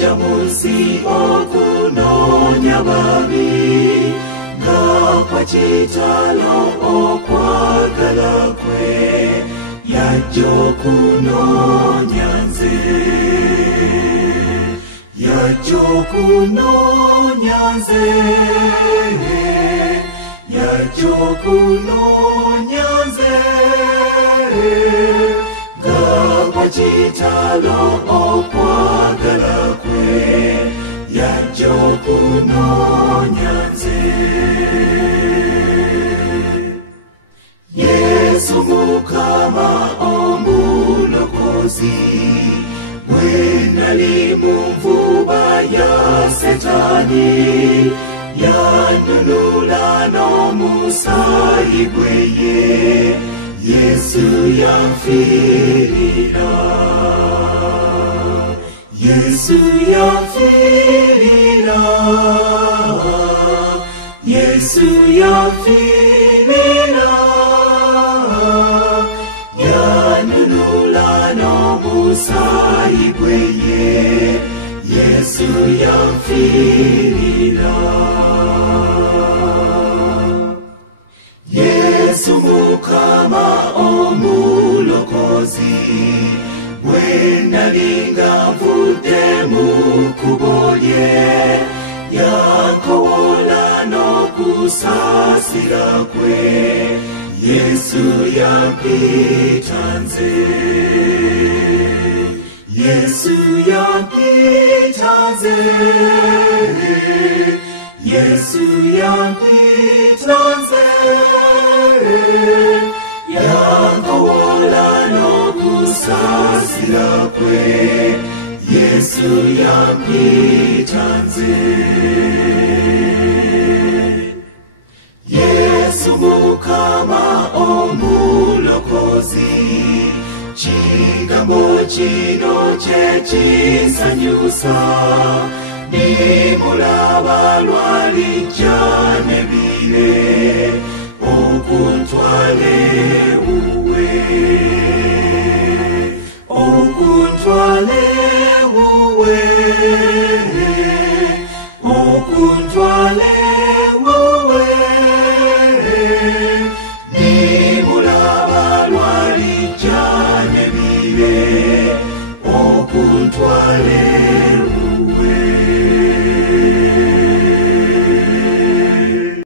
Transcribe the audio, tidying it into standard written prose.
jamusi okunonya babi nga kitalo okwagala kwe yajja okunonya nze yajja okunonya nze yajja okunonya nze nga kitalo okwagala kwe yajja okunonya nze Yesu Mukama omulokozi bwe nali mu nvuba ya Setani yanunula n'omusaayi gwe Yesu yanfiirira Yesu yanfiirira Yesu yanfiirira yanunula n'omusaayi gwe Yesu yanfiirira Yesu Mukama omulokozi bwe nali nga nvudde mu kkubo lye yankowola n'okusaasira kwe Yesu yampita nze Yesu yampita nze Yesu yampita nze yankowola n'okusaasira kwe Yesu yampita nze Yesu Mukama omulokozi kigambo kino kye kinsanyusa nimulaba lwalijja n'ebire okuntwala ewuwe okuntwala ewuwe okuntwala ewuwe nimulaba lwalijja n'ebire okuntwala